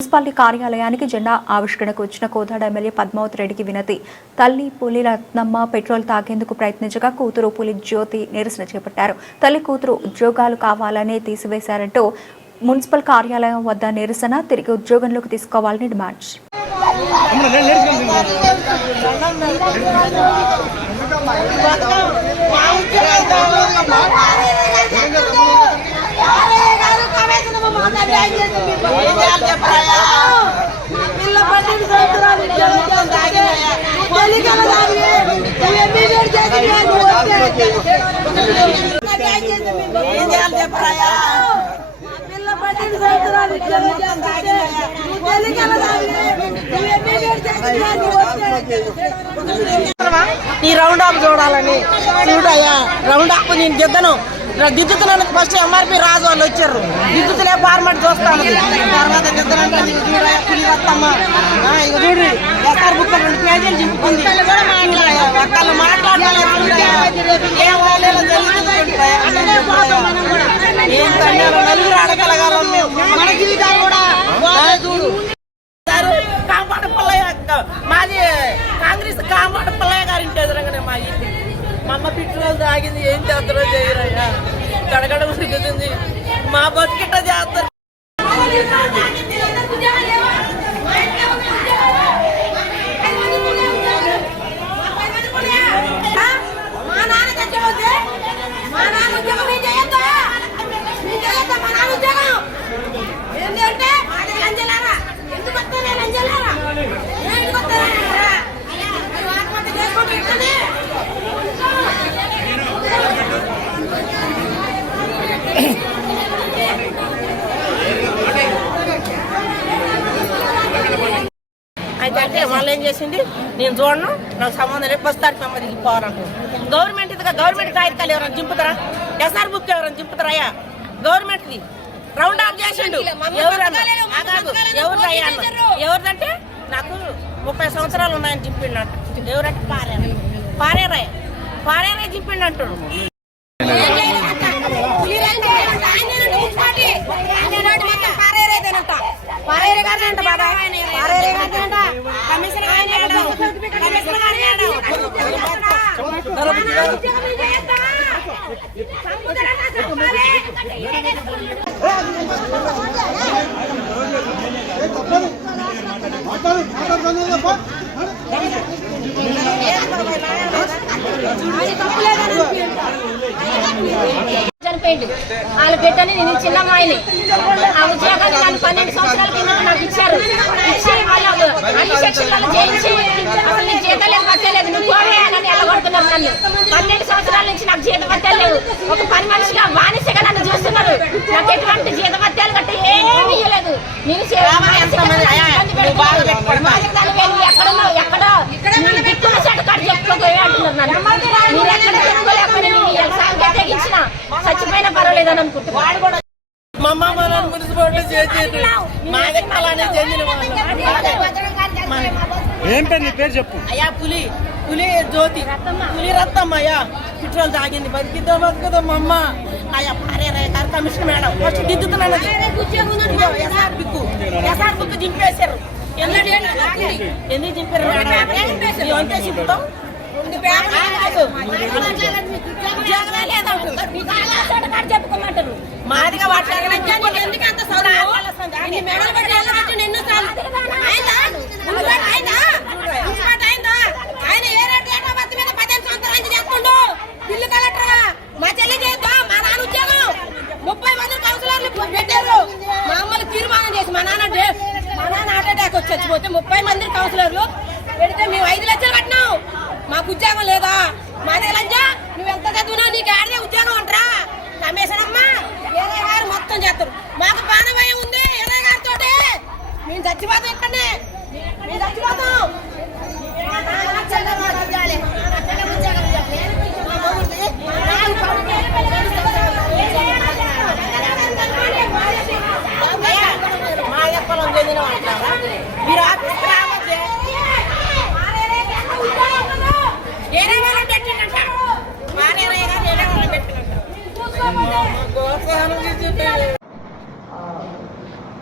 Municipality కార్యాలయానికి జెండా ఆవిష్కరణకు వచ్చిన కోదాడ ఎమ్మెల్యే పద్మావతి రెడ్డికి వినతి. తల్లి పులి రత్నమ్మ పెట్రోల్ తాగేందుకు ప్రయత్నించగా కూతురు పులి జ్యోతి నిరసన చేపట్టారు. తల్లి కూతురు ఉద్యోగాలు కావాలనే తీసివేశారంటూ మున్సిపల్ కార్యాలయం వద్ద నిరసన. తిరిగి ఉద్యోగంలోకి తీసుకోవాలని డిమాండ్. ఈ రౌండ్ ఆఫ్ చూడాలని చూడయ్యా. రౌండ్ ఆఫ్ నేను దిద్దను దిద్దుతున్నాను. ఫస్ట్ ఎంఆర్పి రాజు వాళ్ళు వచ్చారు. దిద్దుతులే ఫార్మాట్ చూస్తాను. తర్వాత దిద్దనంటే పులి వస్తామ్మ ఇక చూడు ఎస్ఆర్ బుక్ 2 పేజీలు చింపుకుంది. ఒక్కళ్ళు మాట్లాడాలి. నలుగురు ఆడగలగాలం మన జీవితాలు కూడా చూడు. కాంపాడ పుల్లయ్య మాది కాంగ్రెస్ కాంపాడ పుల్లయ్య గారి ఇంటి ఎదురుగానే మా ఇంటి. మా అమ్మ పెట్రోల్ తాగింది. ఏం చేస్తారో చేయరయ్యా. గడగడ ఉడికింది. మా బతికిట్ట చేస్తారు. అయితే వాళ్ళు ఏం చేసింది, నేను చూడను, నాకు సంబంధం రేపు వస్తారు సంబంధించి పోరాటం. గవర్నమెంట్ ఇదిగా గవర్నమెంట్ కాగితాలు ఎవరైనా చింపుతారా? ఎస్ఆర్ బుక్ ఎవరైనా చింపుతారా? అయ్యా గవర్నమెంట్ది రౌండ్ ఆఫ్ చేసిండు. ఎవరిదంటే నాకు 30 సంవత్సరాలు ఉన్నాయని చింపిండు. ఎవరంటే పారేరాయ చింపిండు అంటాడు. చనిపోయింది వాళ్ళు పెట్టని. నేను చిన్నమ్మాయిని ఆ ఉద్యోగాన్ని నన్ను 12 సంవత్సరాల కింద నాకు ఇచ్చారు. ఇచ్చి వాళ్ళు అన్ని సెక్షన్లలో చేయించి అసలు నేను జీతం లేదు పట్టలేదు. నువ్వు పోవేయాలని ఎల్లగొడుతున్నారు నన్ను. 12 సంవత్సరాల నుంచి నాకు జీతపత్యాలు లేవు. ఒక పని మనిషిగా బానిసగా నన్ను చూస్తున్నారు. నాకు ఎటువంటి జీతపత్యాలు గట్ట ఏమీ ఇవ్వలేదు. నేను ఎక్కడో దిక్కుల చెట్టు కాడ చెప్పుకోపోయి అంటున్నారు నన్ను. మీరు ఎక్కడ చెప్పుకోలేకపోయినా తెగించిన చచ్చిపోయినా పర్వాలేదని అనుకుంటున్నాను. మా అమ్మ మున్సిపాలిటీ చేసేది మాదే అలానే చెందిన ఏంటని పేరు చెప్పు. అయ్యా పులి జ్యోతి పులి రత్తమ్మ. అయ్యా పెట్రోల్ తాగింది. బతికిద్దో బతుకుదో మా అమ్మ. అయ్యా పారేరాయ గారు కమిషనర్ మేడం ఫస్ట్ దిద్దుతున్నాను. ఎస్ఆర్ బుక్ చింపేశారు. ఎందుకు చింపారు మేడం? అంతే చింపుతాం. చెప్పుకోమంటారు మాదిగా ఆయన ఏ రేటు మీద 15 సంవత్సరాల నుంచి చేసుకుంటూ బిల్లు కలెక్టర్ మా చెల్లి చేద్దాం. మా నాన్న ఉద్యోగం 30 మంది కౌన్సిలర్లు పెట్టారు. మా అమ్మలు తీర్మానం చేసి మా నాన్న హార్ట్ అటాక్ వచ్చి చచ్చిపోతే 30 మంది కౌన్సిలర్లు పెడితే మేము 5 లక్షలు కట్టినాం. మాకు ఉద్యోగం లేదా? మాదే లంజా. నువ్వు ఎంత చదువునా నీకు ఆడదే ఉద్యోగం అంటారా? కమిషన్ అమ్మా ఏరే గారు మొత్తం చేస్తారు. మాకు ప్రాణభయం ఉంది ఏరే గారితో. మేము చచ్చిపోతాం. ఇక్కడనే మేము చచ్చిపోతాం. మా ఎప్పలం చెందిన మీరు ఆఫీస్కి రావద్దే.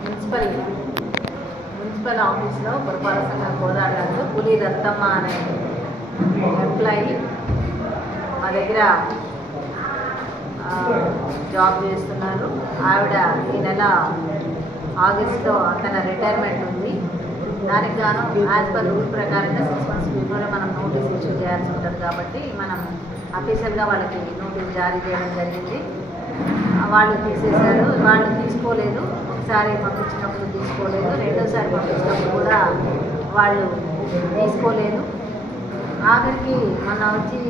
మున్సిపల్ మున్సిపల్ ఆఫీస్లో పురపాలక సంఘం కోదాడలో పులి రత్తమ్మ అనే ఎంప్లాయీ మా దగ్గర జాబ్ చేస్తున్నారు. ఆవిడ ఈ నెల ఆగస్టులో తన రిటైర్మెంట్ ఉంది. దానికి గాను యాజ్ పర్ రూల్ ప్రకారంగా 6 months బిఫోరే మనం నోటీస్ ఇష్యూ చేయాల్సి ఉంటుంది కాబట్టి మనం అఫీషియల్గా వాళ్ళకి నోటీస్ జారీ చేయడం జరిగింది. వాళ్ళు తీసేశారు. వాళ్ళు తీసుకోలేదు. ఒకసారి పంపించినప్పుడు తీసుకోలేదు, రెండోసారి పంపించినప్పుడు కూడా వాళ్ళు తీసుకోలేదు. ఆఖరికి మొన్న వచ్చి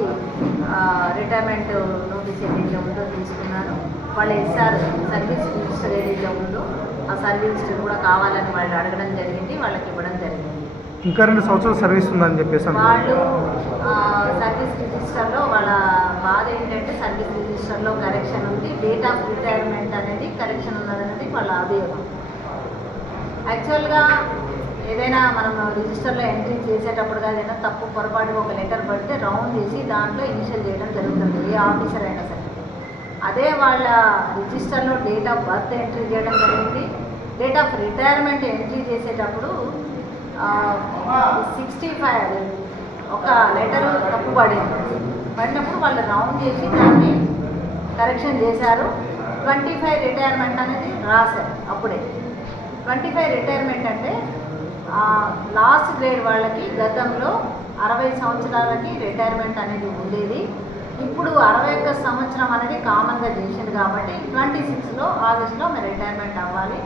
రిటైర్మెంట్ నోటీస్ ఏదైతే ఉందో తీసుకున్నాను. వాళ్ళు ఎస్ఆర్ సర్వీస్ రిజిస్టర్ ఏదైతే ఉందో ఆ సర్వీస్ రిజిస్టర్ కూడా కావాలని వాళ్ళు అడగడం జరిగింది. వాళ్ళకి ఇవ్వడం జరిగింది. ఇంకా 2 సంవత్సరాలు సర్వీస్ ఉందని చెప్పేసి వాళ్ళు సర్వీస్ రిజిస్టర్లో వాళ్ళ బాధ ఏంటంటే సర్వీస్ రిజిస్టర్లో కరెక్షన్ ఉంది, డేట్ ఆఫ్ రిటైర్మెంట్ అనేది కరెక్షన్ ఉన్నదనేది వాళ్ళ అభియోగం. యాక్చువల్గా ఏదైనా మనం రిజిస్టర్లో ఎంట్రీ చేసేటప్పుడు ఏదైనా తప్పు పొరపాటుగా ఒక లెటర్ పడితే రౌండ్ చేసి దాంట్లో ఇనిషియల్ చేయడం జరుగుతుంది, ఏ ఆఫీసర్ అయినా సరే. అదే వాళ్ళ రిజిస్టర్లో డేట్ ఆఫ్ బర్త్ ఎంట్రీ చేయడం జరిగింది. డేట్ ఆఫ్ రిటైర్మెంట్ ఎంట్రీ చేసేటప్పుడు 65 ఒక లెటర్ తప్పు పడినప్పుడు వాళ్ళు రౌండ్ చేసి దాన్ని కరెక్షన్ చేశారు. 25 రిటైర్మెంట్ అనేది రాశారు. అప్పుడే 25 రిటైర్మెంట్ అంటే లాస్ట్ గ్రేడ్ వాళ్ళకి గతంలో 60 సంవత్సరాలకి రిటైర్మెంట్ అనేది ఉండేది. ఇప్పుడు 61 సంవత్సరం అనేది కామన్గా చేసింది కాబట్టి 26లో ఆగస్టులో మీరు రిటైర్మెంట్ అవ్వాలి.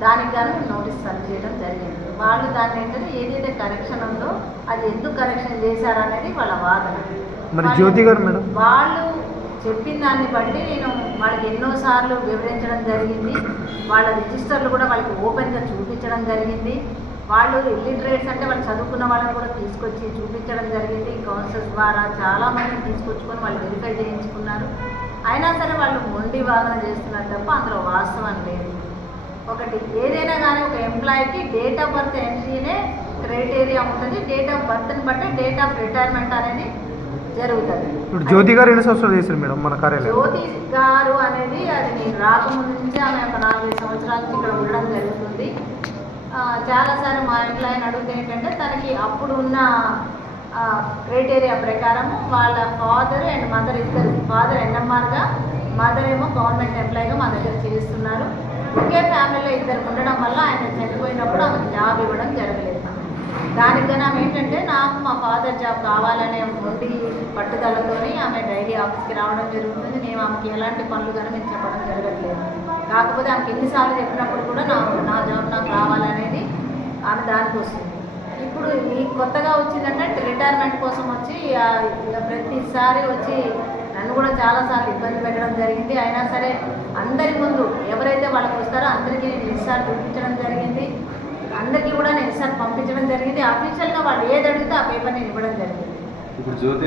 దానికి గాను నోటీస్ సర్వ్ చేయడం జరిగింది. వాళ్ళు దాన్ని ఏంటంటే ఏదైతే కరెక్షన్ ఉందో అది ఎందుకు కరెక్షన్ చేశారనేది వాళ్ళ వాదన. మరి జ్యోతి గారు మేడం వాళ్ళు చెప్పిన దాన్ని బట్టి నేను వాళ్ళకి ఎన్నోసార్లు వివరించడం జరిగింది. వాళ్ళ రిజిస్టర్లు కూడా వాళ్ళకి ఓపెన్గా చూపించడం జరిగింది. వాళ్ళు ఇల్లిటరేట్స్ అంటే వాళ్ళు చదువుకున్న వాళ్ళని కూడా తీసుకొచ్చి చూపించడం జరిగింది. కౌన్సిల్స్ ద్వారా చాలామందిని తీసుకొచ్చుకొని వాళ్ళు వెరిఫై చేయించుకున్నారు. అయినా సరే వాళ్ళు మొండి వాదన చేస్తున్నారు తప్ప అందులో వాస్తవం లేదు. ఒకటి ఏదైనా కానీ ఒక ఎంప్లాయీకి డేట్ ఆఫ్ బర్త్ ఎంట్రీనే క్రైటీరియా ఉంటుంది. డేట్ ఆఫ్ బర్త్ని బట్టి డేట్ ఆఫ్ రిటైర్మెంట్ అనేది జరుగుతుంది. ఇప్పుడు జ్యోతి గారు 2 సంవత్సరాలు చేశారు మేడం మన కార్యాలయం. జ్యోతి గారు అనేది అది నేను రాకముందు నుంచి ఆమె ఒక 4 సంవత్సరాల నుంచి ఇక్కడ ఉండడం జరుగుతుంది. చాలాసార్లు మా ఎంప్లాయీని అడిగితే ఏంటంటే తనకి అప్పుడు ఉన్న క్రైటీరియా ప్రకారం వాళ్ళ ఫాదర్ అండ్ మదర్ ఇద్దరు, ఫాదర్ ఎన్ఎంఆర్గా, మదర్ ఏమో గవర్నమెంట్ ఎంప్లాయీగా మా దగ్గర చేస్తున్నారు. ఒకే ఫ్యామిలీలో ఇద్దరు ఉండడం వల్ల ఆయన చనిపోయినప్పుడు ఆమెకు జాబ్ ఇవ్వడం జరగలేదు. దానికి ఆమె ఏంటంటే నాకు మా ఫాదర్ జాబ్ కావాలనే మొండి పట్టుదలతోని ఆమె డైలీ ఆఫీస్కి రావడం జరుగుతుంది. మేము ఆమెకి ఎలాంటి పనులు కానీ మేము చెప్పడం జరగట్లేదు. కాకపోతే ఆమెకి ఎన్నిసార్లు చెప్పినప్పుడు కూడా నా జాబ్ నాకు రావాలనేది ఆమె దానికి వస్తుంది. ఇప్పుడు ఈ కొత్తగా వచ్చిందంటే రిటైర్మెంట్ కోసం వచ్చి ప్రతిసారి వచ్చి నన్ను కూడా చాలాసార్లు ఇబ్బంది పెట్టడం జరిగింది. అయినా సరే అందరి ముందు ఎవరైతే వాళ్ళకి వస్తారో అందరికీ నేను ఎన్నిసార్లు చూపించడం జరిగింది. అందరికీ కూడా నేను ఎన్నిసార్లు పంపించడం జరిగింది. అఫీషియల్గా వాళ్ళు ఏది అడిగితే ఆ పేపర్ నేను ఇవ్వడం జరిగింది. ఇప్పుడు జ్యోతి